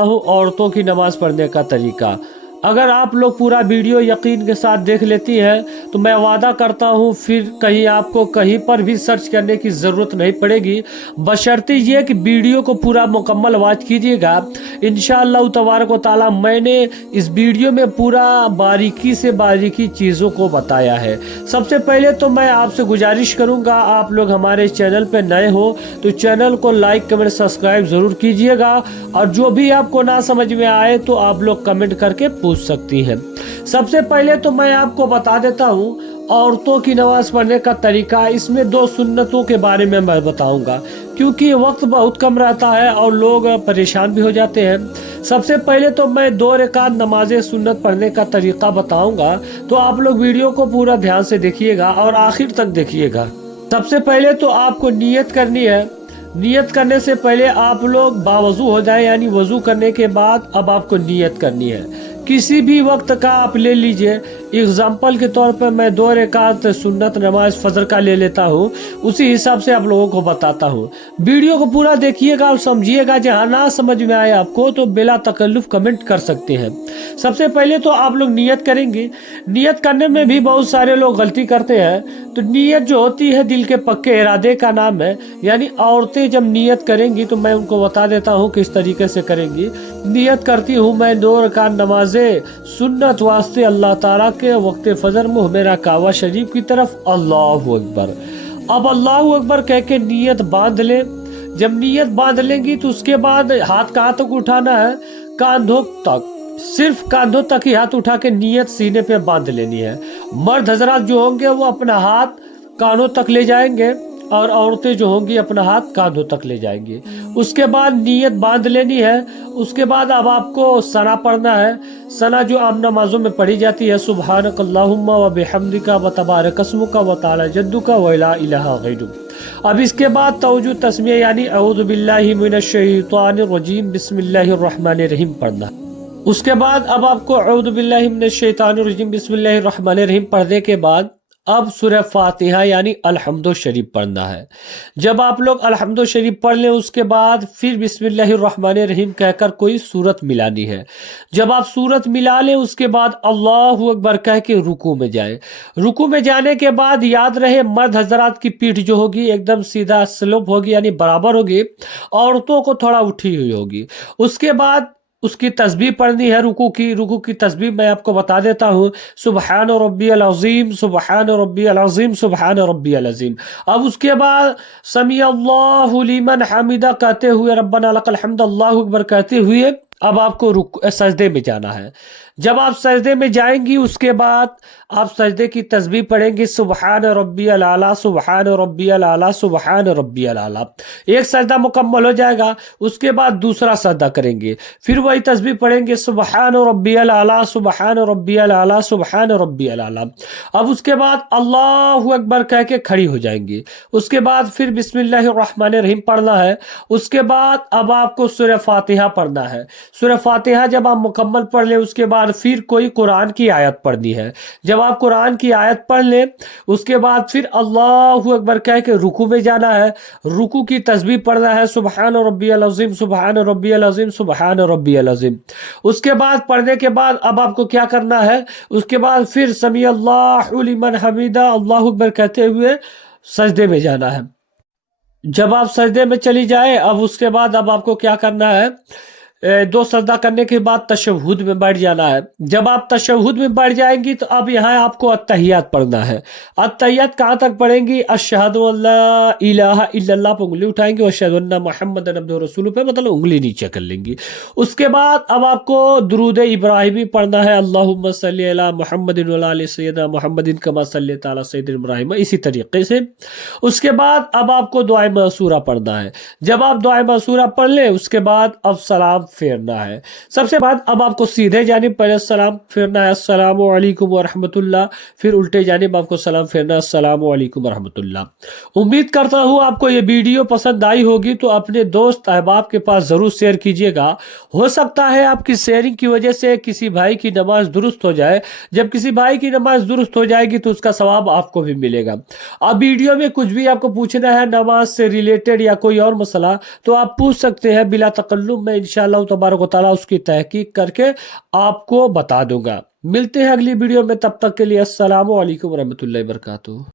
हूँ औरतों की नमाज पढ़ने का तरीका। अगर आप लोग पूरा वीडियो यकीन के साथ देख लेती हैं तो मैं वादा करता हूँ फिर कहीं आपको कहीं पर भी सर्च करने की ज़रूरत नहीं पड़ेगी, बशर्ते ये कि वीडियो को पूरा मुकम्मल वॉच कीजिएगा। इंशाअल्लाह तबारक व ताला मैंने इस वीडियो में पूरा बारीकी से बारीकी चीज़ों को बताया है। सबसे पहले तो मैं आपसे गुजारिश करूँगा, आप लोग हमारे चैनल पर नए हो तो चैनल को लाइक कमेंट सब्सक्राइब ज़रूर कीजिएगा, और जो भी आपको ना समझ में आए तो आप लोग कमेंट करके पूछ सकती हैं। सबसे पहले तो मैं आपको बता देता हूँ औरतों की नमाज पढ़ने का तरीका। इसमें 2 सुन्नतों के बारे में मैं बताऊंगा, क्योंकि वक्त बहुत कम रहता है और लोग परेशान भी हो जाते हैं। सबसे पहले तो मैं 2 रकात नमाज सुन्नत पढ़ने का तरीका बताऊंगा, तो आप लोग वीडियो को पूरा ध्यान से देखिएगा और आखिर तक देखिएगा। सबसे पहले तो आपको नियत करनी है। नियत करने से पहले आप लोग बावजू हो जाए, यानी वजू करने के बाद अब आपको नियत करनी है। किसी भी वक्त का आप ले लीजिए। एग्जाम्पल के तौर पर मैं 2 रकात सुन्नत नमाज फजर का ले लेता हूँ, उसी हिसाब से आप लोगों को बताता हूँ। वीडियो को पूरा देखिएगा और समझिएगा। जहाँ ना समझ में आए आपको तो बिला तकल्लुफ कमेंट कर सकते हैं। सबसे पहले तो आप लोग नियत करेंगे। नियत करने में भी बहुत सारे लोग गलती करते हैं। तो नियत जो होती है दिल के पक्के इरादे का नाम है। यानी औरतें जब नियत करेंगी तो मैं उनको बता देता हूँ किस तरीके से करेंगी। नियत करती हूँ मैं 2 रकात नमाज सुन्नत वास्ते अल्लाह ताला के वक्त फजर मुँह मेरा कावा शरीफ की तरफ, अल्लाहु अकबर। अब अल्लाहु अकबर कह के नियत बांध ले। जब नियत बांध लेंगी तो उसके बाद हाथ कहाँ तक उठाना है? कांधों तक। सिर्फ कांधों तक ही हाथ उठा के नियत सीने पे बांध लेनी है। मर्द हजरात जो होंगे वो अपना हाथ कानों तक ले जाएंगे और औरतें जो होंगी अपना हाथ कांधों तक ले जाएंगी। उसके बाद नियत बांध लेनी है। उसके बाद अब आपको सना पढ़ना है। सना जो आम नमाजों में पढ़ी जाती है, सुबहानक अल्लाहुम्मा व बिहम्दिका व तबारक अस्मुका व तआला जद्दुका व ला इलाहा गैरुक। अब इसके बाद तवज्जुह तस्मीह यानी अऊज़ु बिल्लाहि मिनश शैतानिर रजीम बिस्मिल्लाहिर रहमानिर रहीम पढ़ना। उसके बाद अब आपको अऊज़ु बिल्लाहि मिनश शैतानिर रजीम बिस्मिल्लाहिर रहमानिर रहीम पढ़ने के बाद अब सूरह फातिहा यानी अल्हम्दु शरीफ पढ़ना है। जब आप लोग अल्हम्दु शरीफ पढ़ लें उसके बाद फिर बिस्मिल्लाहिर रहमानिर रहीम कहकर कोई सूरत मिलानी है। जब आप सूरत मिला लें उसके बाद अल्लाहु अकबर कह के रुकू में जाएं। रुकू में जाने के बाद याद रहे मर्द हजरात की पीठ जो होगी एकदम सीधा स्लोप होगी, यानी बराबर होगी। औरतों को थोड़ा उठी हुई होगी। उसके बाद उसकी तस्बीह पढ़नी है। रुकू की तस्बीह मैं आपको बता देता हूँ। सुबहान रब्बियल अज़ीम, सुबहान रब्बियल अज़ीम, सुबहान रब्बियल अज़ीम। अब उसके बाद समी अल्लाहु लिमन हमिदा कहते हुए रब्बना लकल हम्द अल्लाहु अकबर कहते हुए अब आपको सजदे में जाना है। जब आप सजदे में जाएंगी उसके बाद आप सजदे की तस्बीह पढ़ेंगे, सुबहान रब्बियल आला, सुबहान रब्बियल आला, सुबहान रब्बियल आला। एक सजदा मुकम्मल हो जाएगा। उसके बाद दूसरा सजदा करेंगे, फिर वही तस्बीह पढ़ेंगे, सुबहान रब्बियल आला, सुबहान रब्बियल आला, सुबहान रब्बियल आला। अब उसके बाद अल्लाहु अकबर कह के खड़ी हो जाएंगी। उसके बाद फिर बिस्मिल्लाहिर रहमानिर रहीम पढ़ना है। उसके बाद अब आपको सूरह फातिहा पढ़ना है। सूरह फातिहा जब आप मुकम्मल पढ़ लें उसके बाद फिर कोई कुरान की आयत पढ़नी है। जब आप कुरान की आयत पढ़ लें उसके बाद फिर अल्लाहु अकबर कह के रुकू में जाना है। रुकू की तस्बीह पढ़ना है, सुबहान रब्बियल अज़ीम, सुबहान रब्बियल अज़ीम, सुबहान रब्बियल अज़ीम। उसके बाद पढ़ने के बाद अब आपको क्या करना है? उसके बाद फिर समी अल्लाहु लिमन हमीदा, अल्लाहु अकबर कहते हुए सजदे में जाना है। जब आप सजदे में चली जाए अब उसके बाद अब आपको क्या करना है? 2 सजदा करने के बाद तशहुद में बैठ जाना है। जब आप तशहुद में बैठ जाएंगी तो अब यहाँ आपको अत्तहियात पढ़ना है। अत्तहियात कहाँ तक पढ़ेंगी? अशहदु अल्ला इलाहा इल्लल्लाह पे उंगली उठाएंगे और अशहदु अन्ना मुहम्मदन अब्दुहु रसूलुहु पे मतलब उंगली नीचे कर लेंगी। उसके बाद अब आपको दुरूद इब्राहिमी पढ़ना है, अल्लाहुम्मा सल्ली अला मुहम्मदिन व अला आलि सय्यिदना मुहम्मदिन कमा सल्लैता अला सय्यिदिना इब्राहिम, इसी तरीके से। उसके बाद अब आपको दुआ मसूरा पढ़ना है। जब आप दुआ मसूरा पढ़ ले उसके बाद अब सलाम फेरना है। सबसे बाद अब आपको सीधे जानिब पहले सलाम फेरना है, अस्सलामु अलैकुम व रहमतुल्लाह, फिर उल्टे जानिब आपको सलाम फेरना है, अस्सलामु अलैकुम व रहमतुल्लाह। उम्मीद करता हूँ आपको ये वीडियो पसंद आई होगी, तो अपने दोस्त अहबाब के पास जरूर शेयर कीजिएगा। हो सकता है आपकी शेयरिंग की वजह से किसी भाई की नमाज दुरुस्त हो जाए। जब किसी भाई की नमाज दुरुस्त हो जाएगी तो उसका सवाब आपको भी मिलेगा। अब वीडियो में कुछ भी आपको पूछना है नमाज से रिलेटेड या कोई और मसला तो आप पूछ सकते हैं बिला तकल्लुफ। मैं इंशाअल्लाह अल्लाह तबारक व तआला उसकी तहकीक करके आपको बता दूंगा। मिलते हैं अगली वीडियो में, तब तक के लिए अस्सलामु अलैकुम रहमतुल्लाहि व बरकातुहू।